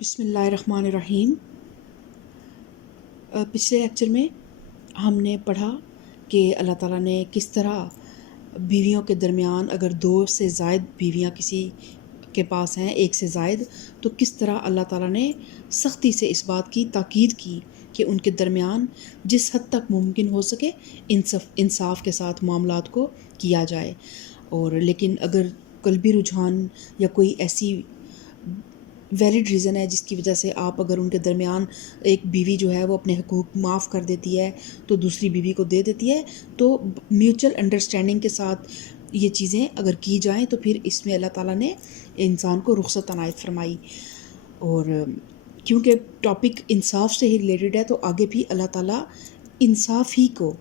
بسم اللہ الرحمن الرحیم۔ پچھلے لیکچر میں ہم نے پڑھا کہ اللہ تعالیٰ نے کس طرح بیویوں کے درمیان اگر 2 سے زائد بیویاں کسی کے پاس ہیں، 1 سے زائد، تو کس طرح اللہ تعالیٰ نے سختی سے اس بات کی تاکید کی کہ ان کے درمیان جس حد تک ممکن ہو سکے انصاف کے ساتھ معاملات کو کیا جائے۔ اور لیکن اگر قلبی رجحان یا کوئی ایسی ویلڈ ریزن ہے جس کی وجہ سے آپ اگر ان کے درمیان ایک بیوی جو ہے وہ اپنے حقوق معاف کر دیتی ہے تو دوسری بیوی کو دے دیتی ہے، تو میوچل انڈرسٹینڈنگ کے ساتھ یہ چیزیں اگر کی جائیں تو پھر اس میں اللہ تعالیٰ نے انسان کو رخصت عنایت فرمائی۔ اور کیونکہ ٹاپک انصاف سے ہی ریلیٹڈ ہے تو آگے بھی اللہ تعالیٰ انصاف ہی کو،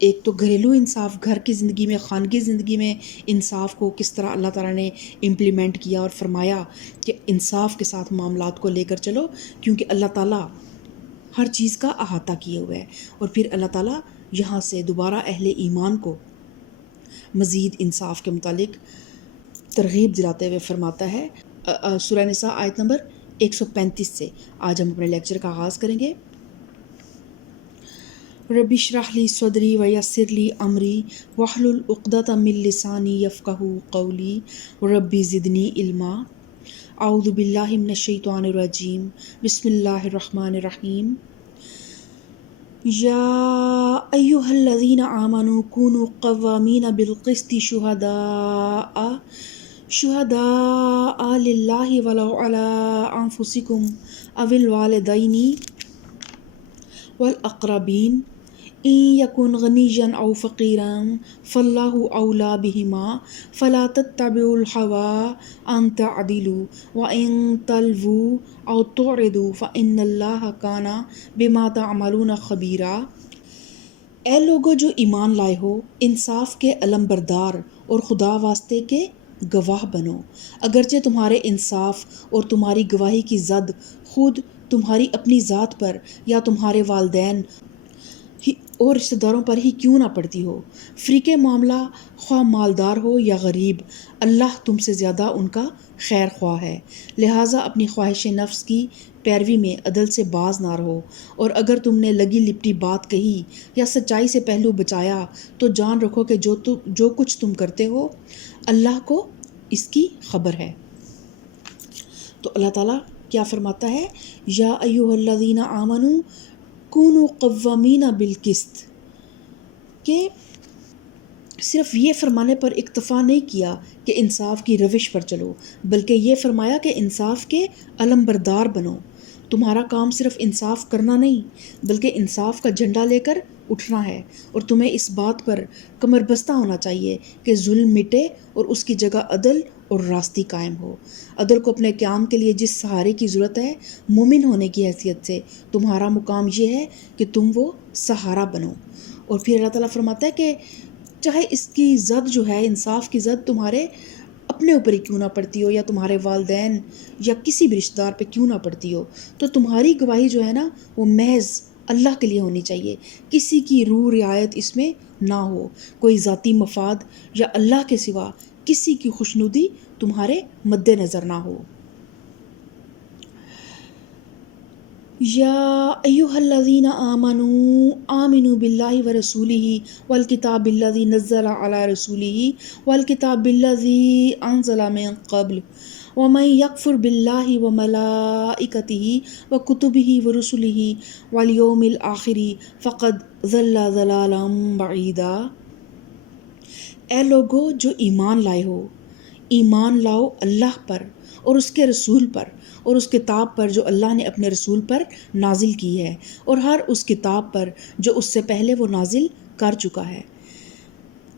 ایک تو گھریلو انصاف، گھر کی زندگی میں، خانگی زندگی میں انصاف کو کس طرح اللہ تعالیٰ نے امپلیمنٹ کیا اور فرمایا کہ انصاف کے ساتھ معاملات کو لے کر چلو، کیونکہ اللہ تعالیٰ ہر چیز کا احاطہ کیے ہوئے ہے۔ اور پھر اللہ تعالیٰ یہاں سے دوبارہ اہل ایمان کو مزید انصاف کے متعلق ترغیب دلاتے ہوئے فرماتا ہے۔ سورہ نساء آیت نمبر 135 سے آج ہم اپنے لیکچر کا آغاز کریں گے۔ رب اشرح لی صدری ویسر لی امری واحلل عقدۃ من لسانی یفقہوا قولی رب زدنی علما۔ اعوذ باللہ من الشیطان الرجیم، بسم اللہ الرحمن الرحیم۔ یا ایہا الذین آمنوا کونوا قوامین بالقسط شہداء للہ ولو علی انفسکم او الوالدین والاقربین ان یکن غنیا او فقیرا فاللہ اولی بہما فلا تتبعوا الہوی ان تعدلوا وان تلووا او تعرضوا فان اللہ کان بما تعملون خبیرا۔ اے لوگو جو ایمان لائے ہو، انصاف کے علمبردار اور خدا واسطے کے گواہ بنو، اگرچہ تمہارے انصاف اور تمہاری گواہی کی زد خود تمہاری اپنی ذات پر یا تمہارے والدین اور رشتہ داروں پر ہی کیوں نہ پڑتی ہو۔ فریق معاملہ خواہ مالدار ہو یا غریب، اللہ تم سے زیادہ ان کا خیر خواہ ہے، لہٰذا اپنی خواہش نفس کی پیروی میں عدل سے باز نہ رہو، اور اگر تم نے لگی لپٹی بات کہی یا سچائی سے پہلو بچایا تو جان رکھو کہ جو کچھ تم کرتے ہو اللہ کو اس کی خبر ہے۔ تو اللہ تعالیٰ کیا فرماتا ہے؟ یا ایھا الذین آمنوا کونوا قوامین بالقسط، کہ صرف یہ فرمانے پر اکتفا نہیں کیا کہ انصاف کی روش پر چلو، بلکہ یہ فرمایا کہ انصاف کے علمبردار بنو۔ تمہارا کام صرف انصاف کرنا نہیں بلکہ انصاف کا جھنڈا لے کر اٹھنا ہے، اور تمہیں اس بات پر کمر بستہ ہونا چاہیے کہ ظلم مٹے اور اس کی جگہ عدل اور راستی قائم ہو۔ عدل کو اپنے قیام کے لیے جس سہارے کی ضرورت ہے، مومن ہونے کی حیثیت سے تمہارا مقام یہ ہے کہ تم وہ سہارا بنو۔ اور پھر اللہ تعالیٰ فرماتا ہے کہ چاہے اس کی زد جو ہے، انصاف کی زد تمہارے اپنے اوپر ہی کیوں نہ پڑتی ہو یا تمہارے والدین یا کسی بھی رشتہ دار پہ کیوں نہ پڑتی ہو، تو تمہاری گواہی جو ہے نا وہ محض اللہ کے لیے ہونی چاہیے، کسی کی روح رعایت اس میں نہ ہو، کوئی ذاتی مفاد یا اللہ کے سوا کسی کی خوشنودی تمہارے مد نظر نہ ہو۔ یا ایھا الذین آمنوا باللہ ورسولہ والکتاب الذی نزل علی رسولہ والکتاب الذی انزل من قبل ومن یکفر باللہ وملائکتہ وکتبہ ورسلہ والیوم الآخر فقد ضل ضلالا بعیدا۔ اے لوگو جو ایمان لائے ہو، ایمان لاؤ اللہ پر اور اس کے رسول پر اور اس کتاب پر جو اللہ نے اپنے رسول پر نازل کی ہے، اور ہر اس کتاب پر جو اس سے پہلے وہ نازل کر چکا ہے۔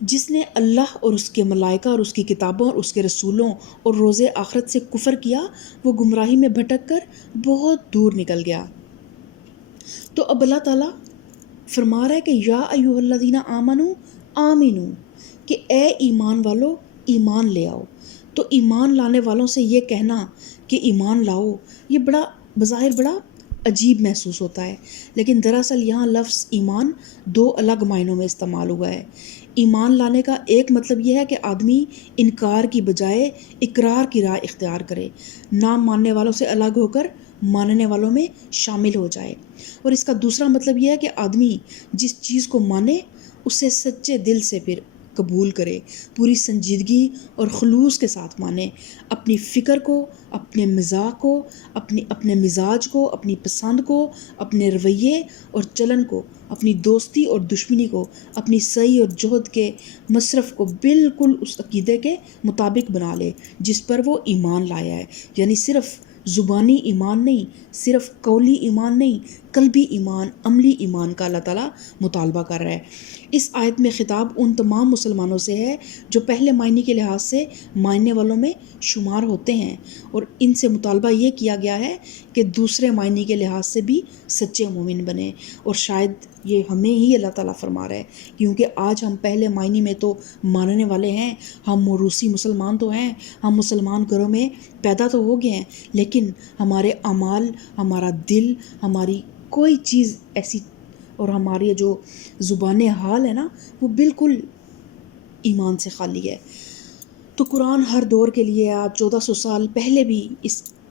جس نے اللہ اور اس کے ملائکہ اور اس کی کتابوں اور اس کے رسولوں اور روز آخرت سے کفر کیا، وہ گمراہی میں بھٹک کر بہت دور نکل گیا۔ تو اب اللہ تعالیٰ فرما رہا ہے کہ یا ایھا الذین آمنوا، کہ اے ایمان والو ایمان لے آؤ۔ تو ایمان لانے والوں سے یہ کہنا کہ ایمان لاؤ، یہ بظاہر بڑا عجیب محسوس ہوتا ہے، لیکن دراصل یہاں لفظ ایمان 2 الگ معنوں میں استعمال ہوا ہے۔ ایمان لانے کا ایک مطلب یہ ہے کہ آدمی انکار کی بجائے اقرار کی راہ اختیار کرے، نہ ماننے والوں سے الگ ہو کر ماننے والوں میں شامل ہو جائے۔ اور اس کا دوسرا مطلب یہ ہے کہ آدمی جس چیز کو مانے اسے سچے دل سے پھر قبول کرے، پوری سنجیدگی اور خلوص کے ساتھ مانے، اپنی فکر کو، اپنے مزاج کو، اپنی پسند کو، اپنے رویے اور چلن کو، اپنی دوستی اور دشمنی کو، اپنی سعی اور جہد کے مصرف کو بالکل اس عقیدے کے مطابق بنا لے جس پر وہ ایمان لایا ہے۔ یعنی صرف زبانی ایمان نہیں، صرف قولی ایمان نہیں، قلبی ایمان، عملی ایمان کا اللہ تعالیٰ مطالبہ کر رہا ہے۔ اس آیت میں خطاب ان تمام مسلمانوں سے ہے جو پہلے معنی کے لحاظ سے ماننے والوں میں شمار ہوتے ہیں، اور ان سے مطالبہ یہ کیا گیا ہے کہ دوسرے معنی کے لحاظ سے بھی سچے مومن بنیں۔ اور شاید یہ ہمیں ہی اللہ تعالیٰ فرما رہا ہے، کیونکہ آج ہم پہلے معنی میں تو ماننے والے ہیں، ہم موروثی مسلمان تو ہیں، ہم مسلمان گھروں میں پیدا تو ہو گئے ہیں، لیکن ہمارے اعمال، ہمارا دل، ہماری کوئی چیز ایسی، اور ہماری جو زبان حال ہے نا، وہ بالکل ایمان سے خالی ہے۔ تو قرآن ہر دور کے لیے آج 1400 سال پہلے بھی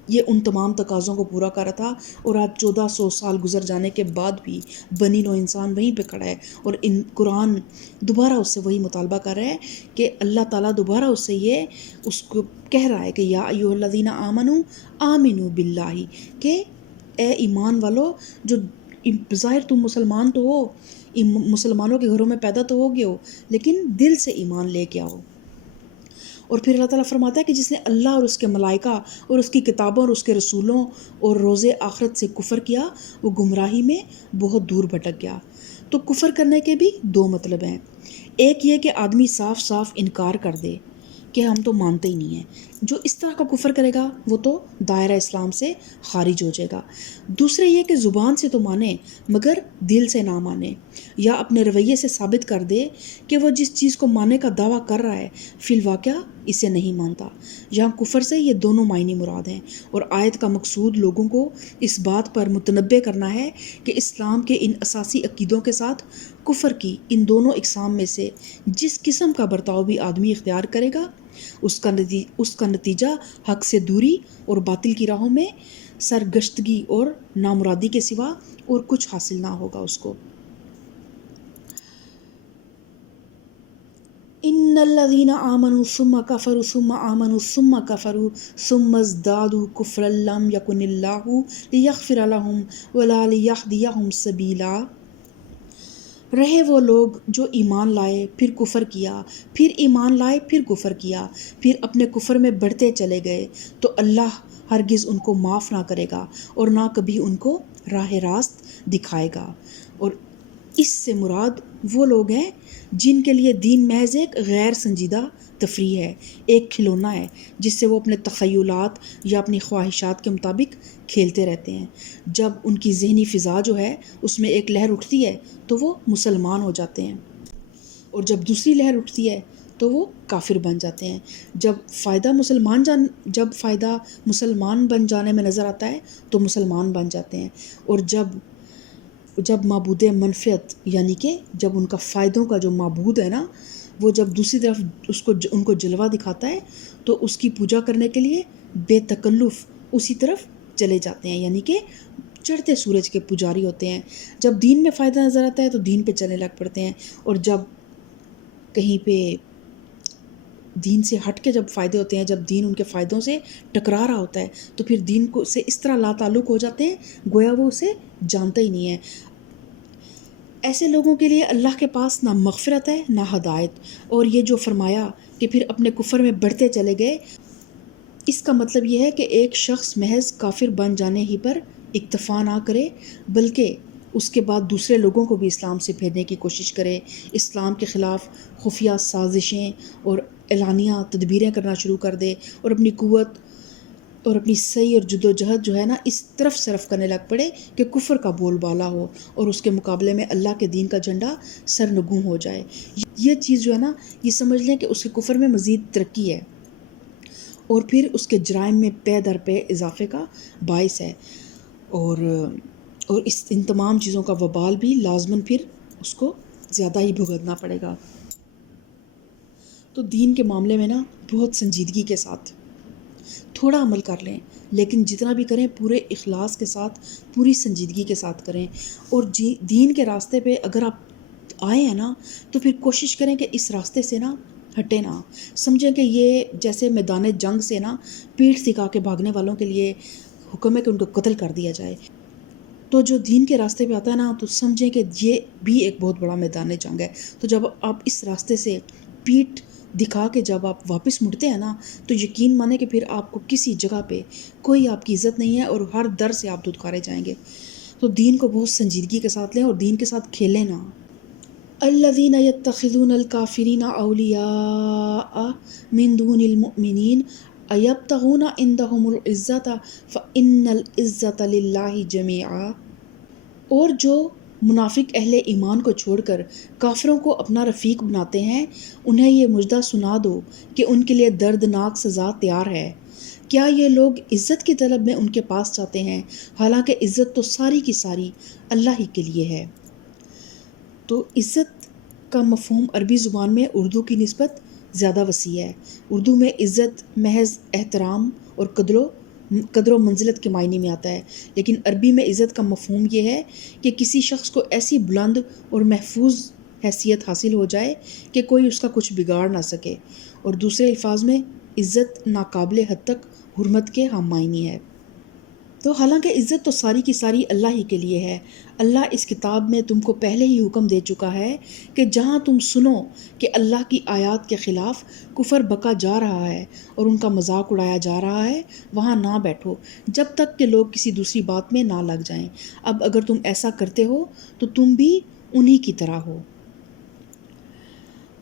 یہ ان تمام تقاضوں کو پورا کر رہا تھا، اور آج 1400 سال گزر جانے کے بعد بھی بنی نوع انسان وہیں پہ کھڑا ہے، اور قرآن دوبارہ اس سے وہی مطالبہ کر رہا ہے کہ اللہ تعالیٰ دوبارہ اس کو کہہ رہا ہے کہ یا ایھا الذین آمنوا آمنوا باللہ، کہ اے ایمان والو، جو بظاہر تم مسلمان تو ہو، مسلمانوں کے گھروں میں پیدا تو ہو گئے ہو، لیکن دل سے ایمان لے کے آؤ۔ اور پھر اللہ تعالیٰ فرماتا ہے کہ جس نے اللہ اور اس کے ملائکہ اور اس کی کتابوں اور اس کے رسولوں اور روز آخرت سے کفر کیا، وہ گمراہی میں بہت دور بھٹک گیا۔ تو کفر کرنے کے بھی دو مطلب ہیں، ایک یہ کہ آدمی صاف صاف انکار کر دے کہ ہم تو مانتے ہی نہیں ہیں، جو اس طرح کا کفر کرے گا وہ تو دائرہ اسلام سے خارج ہو جائے گا۔ دوسرے یہ کہ زبان سے تو مانے مگر دل سے نہ مانے، یا اپنے رویے سے ثابت کر دے کہ وہ جس چیز کو ماننے کا دعویٰ کر رہا ہے فی الواقع اسے نہیں مانتا۔ یہاں کفر سے یہ دونوں معنی مراد ہیں، اور آیت کا مقصود لوگوں کو اس بات پر متنبہ کرنا ہے کہ اسلام کے ان اساسی عقیدوں کے ساتھ کفر کی ان دونوں اقسام میں سے جس قسم کا برتاؤ بھی آدمی اختیار کرے گا، اس کا نتیجہ حق سے دوری اور باطل کی راہوں میں سرگشتگی اور نامرادی کے سوا اور کچھ حاصل نہ ہوگا اس کو۔ ان الذین آمنوا ثم کفروا ثم آمنوا ثم کفروا ثم ازدادوا کفرا لم یکن اللہ لیغفر لهم ولا لیہدیہم سبیلا۔ رہے وہ لوگ جو ایمان لائے پھر کفر کیا، پھر ایمان لائے پھر کفر کیا، پھر اپنے کفر میں بڑھتے چلے گئے، تو اللہ ہرگز ان کو معاف نہ کرے گا اور نہ کبھی ان کو راہ راست دکھائے گا۔ اور اس سے مراد وہ لوگ ہیں جن کے لیے دین محض ایک غیر سنجیدہ تفریح ہے، ایک کھلونا ہے جس سے وہ اپنے تخیلات یا اپنی خواہشات کے مطابق کھیلتے رہتے ہیں۔ جب ان کی ذہنی فضا جو ہے اس میں ایک لہر اٹھتی ہے تو وہ مسلمان ہو جاتے ہیں، اور جب دوسری لہر اٹھتی ہے تو وہ کافر بن جاتے ہیں۔ جب فائدہ مسلمان بن جانے میں نظر آتا ہے تو مسلمان بن جاتے ہیں، اور جب معبود منفعت، یعنی کہ جب ان کا فائدوں کا جو معبود ہے نا، وہ جب دوسری طرف ان کو جلوہ دکھاتا ہے تو اس کی پوجا کرنے کے لیے بے تکلف اسی طرف چلے جاتے ہیں، یعنی کہ چڑھتے سورج کے پجاری ہوتے ہیں۔ جب دین میں فائدہ نظر آتا ہے تو دین پہ چلنے لگ پڑتے ہیں، اور جب کہیں پہ دین سے ہٹ کے جب فائدے ہوتے ہیں، جب دین ان کے فائدوں سے ٹکرا رہا ہوتا ہے تو پھر دین کو سے اس طرح لا تعلق ہو جاتے ہیں گویا وہ اسے جانتا ہی نہیں ہے۔ ایسے لوگوں کے لیے اللہ کے پاس نہ مغفرت ہے نہ ہدایت۔ اور یہ جو فرمایا کہ پھر اپنے کفر میں بڑھتے چلے گئے، اس کا مطلب یہ ہے کہ ایک شخص محض کافر بن جانے ہی پر اکتفا نہ کرے، بلکہ اس کے بعد دوسرے لوگوں کو بھی اسلام سے پھیرنے کی کوشش کرے، اسلام کے خلاف خفیہ سازشیں اور اعلانیہ تدبیریں کرنا شروع کر دے، اور اپنی قوت اور اپنی سعی اور جد و جہد جو ہے نا اس طرف صرف کرنے لگ پڑے کہ کفر کا بول بالا ہو اور اس کے مقابلے میں اللہ کے دین کا جھنڈا سرنگوں ہو جائے۔ یہ چیز جو ہے نا، یہ سمجھ لیں کہ اس کے کفر میں مزید ترقی ہے، اور پھر اس کے جرائم میں پے در پے اضافے کا باعث ہے، اور ان تمام چیزوں کا وبال بھی لازماً پھر اس کو زیادہ ہی بھگتنا پڑے گا۔ تو دین کے معاملے میں نا بہت سنجیدگی کے ساتھ تھوڑا عمل کر لیں، لیکن جتنا بھی کریں پورے اخلاص کے ساتھ، پوری سنجیدگی کے ساتھ کریں. اور دین کے راستے پہ اگر آپ آئے ہیں نا تو پھر کوشش کریں کہ اس راستے سے نا ہٹے نہ. سمجھیں کہ یہ جیسے میدان جنگ سے نا پیٹھ دکھا کے بھاگنے والوں کے لیے حکم ہے کہ ان کو قتل کر دیا جائے. تو جو دین کے راستے پہ آتا ہے نا تو سمجھیں کہ یہ بھی ایک بہت بڑا میدان جنگ ہے. تو جب آپ اس راستے سے پیٹھ دکھا کے جب آپ واپس مڑتے ہیں نا تو یقین مانیں کہ پھر آپ کو کسی جگہ پہ کوئی آپ کی عزت نہیں ہے اور ہر در سے آپ دھتکارے جائیں گے. تو دین کو بہت سنجیدگی کے ساتھ لیں اور دین کے ساتھ کھیلیں نا. الذین یتخذون الکافرین اولیاء من دون المؤمنین ایبتغون عندهم العزت فإن العزت للہ جمیعا. اور جو منافق اہل ایمان کو چھوڑ کر کافروں کو اپنا رفیق بناتے ہیں انہیں یہ مژدہ سنا دو کہ ان کے لیے دردناک سزا تیار ہے. کیا یہ لوگ عزت کی طلب میں ان کے پاس جاتے ہیں حالانکہ عزت تو ساری کی ساری اللہ ہی کے لیے ہے. تو عزت کا مفہوم عربی زبان میں اردو کی نسبت زیادہ وسیع ہے. اردو میں عزت محض احترام اور قدر و منزلت کے معنی میں آتا ہے، لیکن عربی میں عزت کا مفہوم یہ ہے کہ کسی شخص کو ایسی بلند اور محفوظ حیثیت حاصل ہو جائے کہ کوئی اس کا کچھ بگاڑ نہ سکے. اور دوسرے الفاظ میں عزت ناقابل حد تک حرمت کے ہم معنی ہے. تو حالانکہ عزت تو ساری کی ساری اللہ ہی کے لیے ہے. اللہ اس کتاب میں تم کو پہلے ہی حکم دے چکا ہے کہ جہاں تم سنو کہ اللہ کی آیات کے خلاف کفر بکا جا رہا ہے اور ان کا مذاق اڑایا جا رہا ہے وہاں نہ بیٹھو جب تک کہ لوگ کسی دوسری بات میں نہ لگ جائیں. اب اگر تم ایسا کرتے ہو تو تم بھی انہی کی طرح ہو.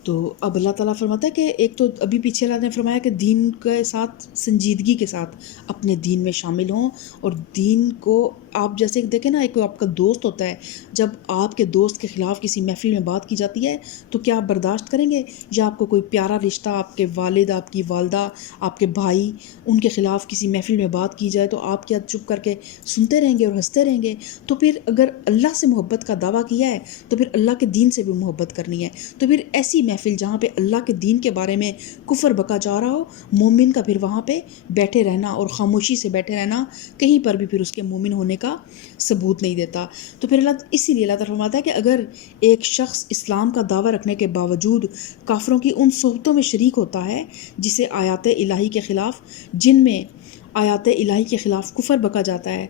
تو اب اللہ تعالیٰ فرماتا ہے کہ ایک تو ابھی پیچھے اللہ نے فرمایا کہ دین کے ساتھ سنجیدگی کے ساتھ اپنے دین میں شامل ہوں. اور دین کو آپ جیسے دیکھیں نا ایک آپ کا دوست ہوتا ہے، جب آپ کے دوست کے خلاف کسی محفل میں بات کی جاتی ہے تو کیا آپ برداشت کریں گے؟ یا آپ کو کوئی پیارا رشتہ، آپ کے والد، آپ کی والدہ، آپ کے بھائی، ان کے خلاف کسی محفل میں بات کی جائے تو آپ کیا چپ کر کے سنتے رہیں گے اور ہنستے رہیں گے؟ تو پھر اگر اللہ سے محبت کا دعویٰ کیا ہے تو پھر اللہ کے دین سے بھی محبت کرنی ہے. تو پھر ایسی محفل جہاں پہ اللہ کے دین کے بارے میں کفر بکا جا رہا ہو، مومن کا پھر وہاں پہ بیٹھے رہنا اور خاموشی سے بیٹھے رہنا کہیں پر بھی پھر اس کے مومن ہونے کا ثبوت نہیں دیتا. تو پھر اسی لیے اللہ تعالیٰ فرماتا ہے کہ اگر ایک شخص اسلام کا دعویٰ رکھنے کے باوجود کافروں کی ان صحبتوں میں شریک ہوتا ہے جسے آیات الہی کے خلاف، جن میں آیات الہی کے خلاف کفر بکا جاتا ہے،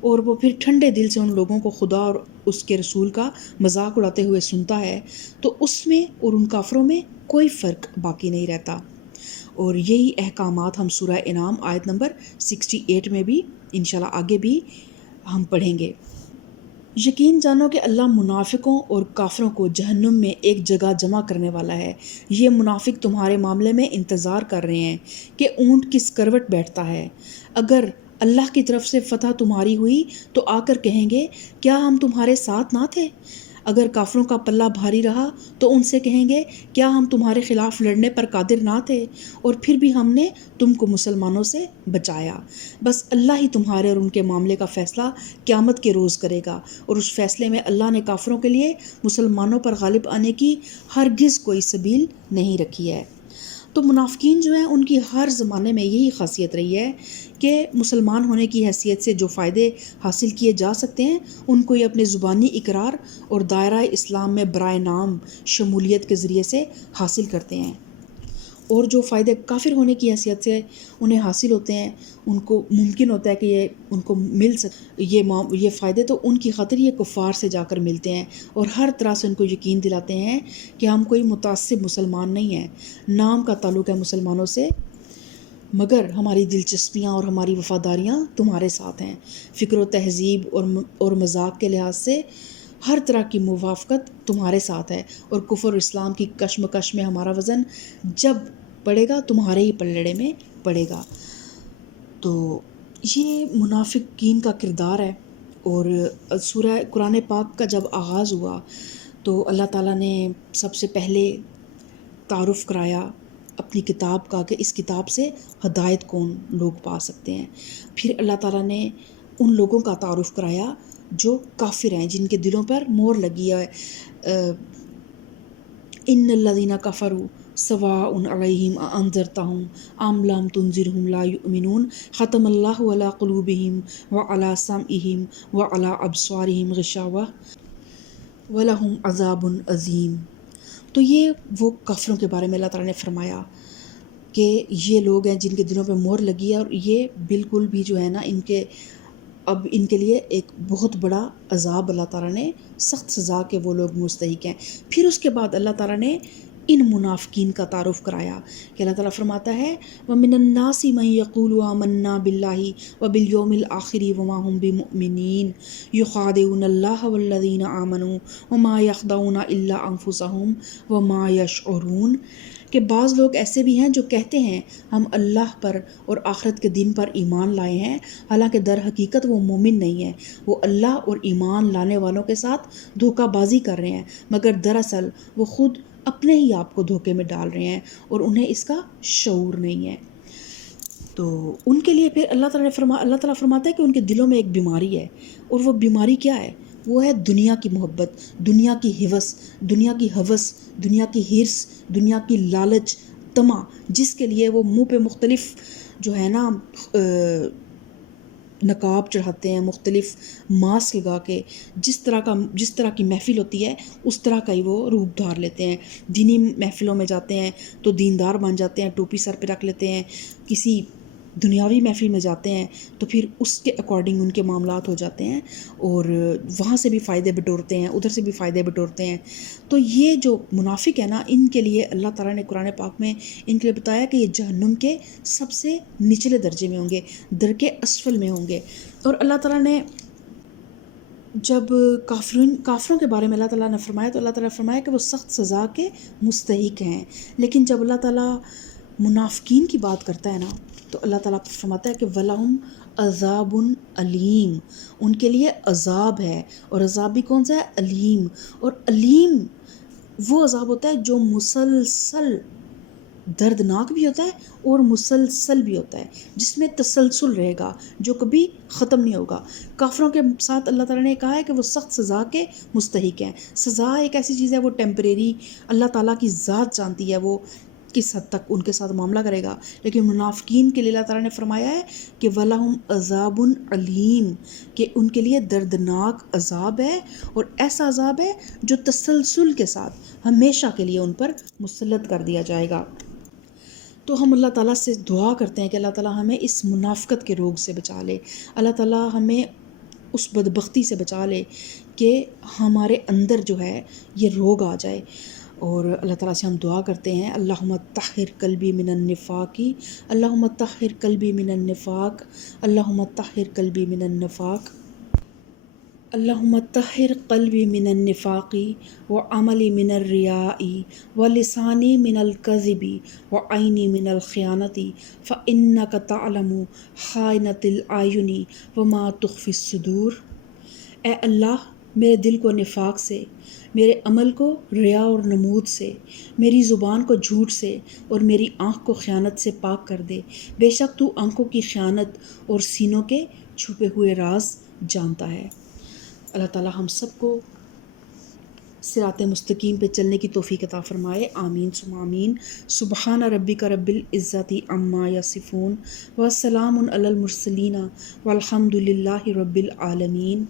اور وہ پھر ٹھنڈے دل سے ان لوگوں کو خدا اور اس کے رسول کا مذاق اڑاتے ہوئے سنتا ہے، تو اس میں اور ان کافروں میں کوئی فرق باقی نہیں رہتا. اور یہی احکامات ہم سورہ انعام آیت نمبر 68 میں بھی انشاءاللہ آگے بھی ہم پڑھیں گے. یقین جانو کہ اللہ منافقوں اور کافروں کو جہنم میں ایک جگہ جمع کرنے والا ہے. یہ منافق تمہارے معاملے میں انتظار کر رہے ہیں کہ اونٹ کس کروٹ بیٹھتا ہے. اگر اللہ کی طرف سے فتح تمہاری ہوئی تو آ کر کہیں گے کیا ہم تمہارے ساتھ نہ تھے؟ اگر کافروں کا پلہ بھاری رہا تو ان سے کہیں گے کیا ہم تمہارے خلاف لڑنے پر قادر نہ تھے؟ اور پھر بھی ہم نے تم کو مسلمانوں سے بچایا. بس اللہ ہی تمہارے اور ان کے معاملے کا فیصلہ قیامت کے روز کرے گا، اور اس فیصلے میں اللہ نے کافروں کے لیے مسلمانوں پر غالب آنے کی ہرگز کوئی سبیل نہیں رکھی ہے. تو منافقین جو ہیں ان کی ہر زمانے میں یہی خاصیت رہی ہے کہ مسلمان ہونے کی حیثیت سے جو فائدے حاصل کیے جا سکتے ہیں ان کو یہ اپنے زبانی اقرار اور دائرہ اسلام میں برائے نام شمولیت کے ذریعے سے حاصل کرتے ہیں. اور جو فائدے کافر ہونے کی حیثیت سے انہیں حاصل ہوتے ہیں ان کو ممکن ہوتا ہے کہ یہ ان کو مل سکے، یہ فائدے تو ان کی خاطر یہ کفار سے جا کر ملتے ہیں اور ہر طرح سے ان کو یقین دلاتے ہیں کہ ہم کوئی متعصب مسلمان نہیں ہیں، نام کا تعلق ہے مسلمانوں سے، مگر ہماری دلچسپیاں اور ہماری وفاداریاں تمہارے ساتھ ہیں. فکر و تہذیب اور مذاق کے لحاظ سے ہر طرح کی موافقت تمہارے ساتھ ہے، اور کفر اور اسلام کی کشمکش میں ہمارا وزن جب پڑے گا تمہارے ہی پلڑے میں پڑے گا. تو یہ منافقین کا کردار ہے. اور سورہ قرآن پاک کا جب آغاز ہوا تو اللہ تعالیٰ نے سب سے پہلے تعارف کرایا اپنی کتاب کا کہ اس کتاب سے ہدایت کون لوگ پا سکتے ہیں. پھر اللہ تعالیٰ نے ان لوگوں کا تعارف کرایا جو کافر ہیں، جن کے دلوں پر مہر لگی ہے، ان الذین کفروا سواء علیہم اانذرتہم ام لم تنذرہم لا یؤمنون ختم اللہ علی قلوبہم وعلی سمعہم وعلی ابصارہم غشاوہ وَلَهُمْ عَذَابٌ عظیم۔ تو یہ وہ کافروں کے بارے میں اللہ تعالیٰ نے فرمایا کہ یہ لوگ ہیں جن کے دلوں پہ مہر لگی ہے، اور یہ بالکل بھی جو ہے نا اب ان کے لیے ایک بہت بڑا عذاب اللہ تعالیٰ نے، سخت سزا کے وہ لوگ مستحق ہیں۔ پھر اس کے بعد اللہ تعالیٰ نے ان منافقین کا تعارف کرایا کہ اللہ تعالیٰ فرماتا ہے وَمِنَ النَّاسِ مَن يَقُولُ آمَنَّا بِاللَّهِ وَبِالْيَوْمِ الْآخِرِ وَمَا هُم بِمُؤْمِنِينَ يُخَادِعُونَ اللَّهَ وَالَّذِينَ آمَنُوا وَمَا يَخْدَعُونَ إِلَّا أَنفُسَهُمْ وَمَا يَشْعُرُونَ، کہ بعض لوگ ایسے بھی ہیں جو کہتے ہیں ہم اللہ پر اور آخرت کے دن پر ایمان لائے ہیں، حالانکہ در حقیقت وہ مومن نہیں ہیں، وہ اللہ اور ایمان لانے والوں کے ساتھ دھوکہ بازی کر رہے ہیں، مگر دراصل وہ خود اپنے ہی آپ کو دھوکے میں ڈال رہے ہیں اور انہیں اس کا شعور نہیں ہے۔ تو ان کے لیے پھر اللہ تعالیٰ فرماتا ہے کہ ان کے دلوں میں ایک بیماری ہے، اور وہ بیماری کیا ہے؟ وہ ہے دنیا کی محبت، دنیا کی ہوس، دنیا کی ہرس، دنیا کی لالچ، طمع، جس کے لیے وہ منہ پہ مختلف جو ہے نا نقاب چڑھاتے ہیں، مختلف ماسک لگا کے جس طرح کی محفل ہوتی ہے اس طرح کا ہی وہ روپ دھار لیتے ہیں۔ دینی محفلوں میں جاتے ہیں تو دیندار بن جاتے ہیں، ٹوپی سر پہ رکھ لیتے ہیں، کسی دنیاوی محفل میں جاتے ہیں تو پھر اس کے اکارڈنگ ان کے معاملات ہو جاتے ہیں، اور وہاں سے بھی فائدے بٹورتے ہیں، ادھر سے بھی فائدے بٹورتے ہیں۔ تو یہ جو منافق ہے نا، ان کے لیے اللہ تعالیٰ نے قرآن پاک میں ان کے لیے بتایا کہ یہ جہنم کے سب سے نچلے درجے میں ہوں گے، درکے اسفل میں ہوں گے۔ اور اللہ تعالیٰ نے جب کافروں کے بارے میں اللہ تعالیٰ نے فرمایا تو اللہ تعالیٰ نے فرمایا کہ وہ سخت سزا کے مستحق ہیں، لیکن جب اللہ تعالیٰ منافقین کی بات کرتا ہے نا تو اللہ تعالیٰ فرماتا ہے کہ وَلَهُمْ عَذَابٌ علیم، ان کے لیے عذاب ہے، اور عذاب بھی کون سا ہے؟ علیم۔ اور علیم وہ عذاب ہوتا ہے جو مسلسل دردناک بھی ہوتا ہے اور مسلسل بھی ہوتا ہے، جس میں تسلسل رہے گا، جو کبھی ختم نہیں ہوگا۔ کافروں کے ساتھ اللہ تعالیٰ نے کہا ہے کہ وہ سخت سزا کے مستحق ہیں۔ سزا ایک ایسی چیز ہے، وہ ٹیمپریری، اللہ تعالیٰ کی ذات جانتی ہے وہ کس حد تک ان کے ساتھ معاملہ کرے گا، لیکن منافقین کے لیے اللہ تعالیٰ نے فرمایا ہے کہ وَلَهُمْ عَذَابٌ علیم، کہ ان کے لیے دردناک عذاب ہے، اور ایسا عذاب ہے جو تسلسل کے ساتھ ہمیشہ کے لیے ان پر مسلط کر دیا جائے گا۔ تو ہم اللہ تعالیٰ سے دعا کرتے ہیں کہ اللہ تعالیٰ ہمیں اس منافقت کے روگ سے بچا لے، اللہ تعالیٰ ہمیں اس بدبختی سے بچا لے کہ ہمارے اندر جو ہے یہ روگ آ جائے۔ اور اللہ تعالیٰ سے ہم دعا کرتے ہیں اللہم طہر قلبی من النفاق، اللہم طہر قلبی من النفاق، اللہم طہر قلبی من النفاق، اللہم طہر قلبی من النفاق وعملی من الریاء ولسانی من الکذب وعینی من الخیانت فإنک تعلم خائنۃ الأعین وما تخفی الصدور۔ اے اللہ، میرے دل کو نفاق سے، میرے عمل کو ریا اور نمود سے، میری زبان کو جھوٹ سے اور میری آنکھ کو خیانت سے پاک کر دے۔ بے شک تو آنکھوں کی خیانت اور سینوں کے چھپے ہوئے راز جانتا ہے۔ اللہ تعالیٰ ہم سب کو صراط مستقیم پہ چلنے کی توفیق عطا فرمائے، آمین ثم آمین۔ سبحان ربک رب العزت عما یصفون وسلام علی المرسلین والحمد للہ رب العالمین۔